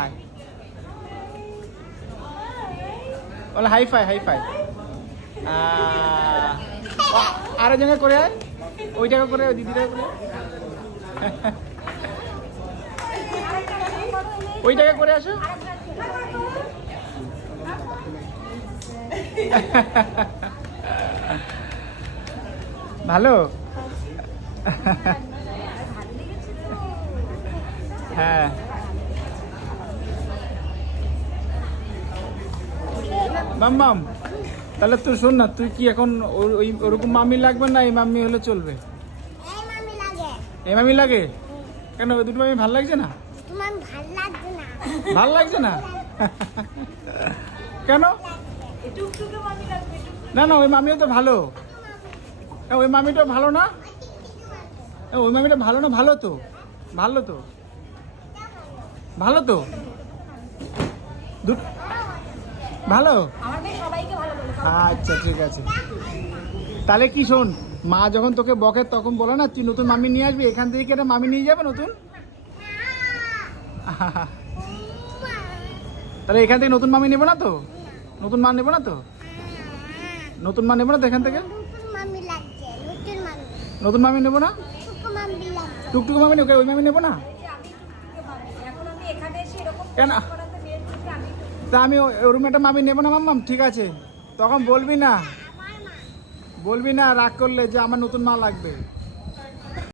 High বলে hi fi hi fi. আরো জনে করে আয়, ওইটাকে করে ওই দিদিটাকে করে ওইটাকে করে আসো। ভালো হ্যাঁ মাম্মাম, তাহলে তুই শোন না, তুই কি এখন ওই ওরকম মাম্মি লাগবে না এই মাম্মি হলে চলবে? এই মাম্মি লাগে কেন? ওই দুটো মাম্মি ভাল লাগছে না? ভাল লাগছে না কেন? না না ওই মামিও তো ভালো। ওই মামিটা ভালো না? ওই মামিটা ভালো না? ভালো তো, ভালো তো, ভালো তো, ভালো। আচ্ছা ঠিক আছে, তাহলে কি শোন, মা যখন তোকে বকে তখন বলে না তুই নতুন মামি নিয়ে আসবি, এখান থেকে একটা মামি নিয়ে যাবে নতুন। তাহলে এখান থেকে নতুন মামি নেবো না তো? নতুন মা নেবো না তো? নতুন মা নেবো না তো এখান থেকে? নতুন মামি নেবো না? টুকটুক মামি নেবো, ওই মামি নেবো না কেন? তা আমি ওরকম একটা মামি নেবো না মাম্মাম? ঠিক আছে, তখন বলবি না, বলবি না রাগ করলে যে আমার নতুন মা লাগবে।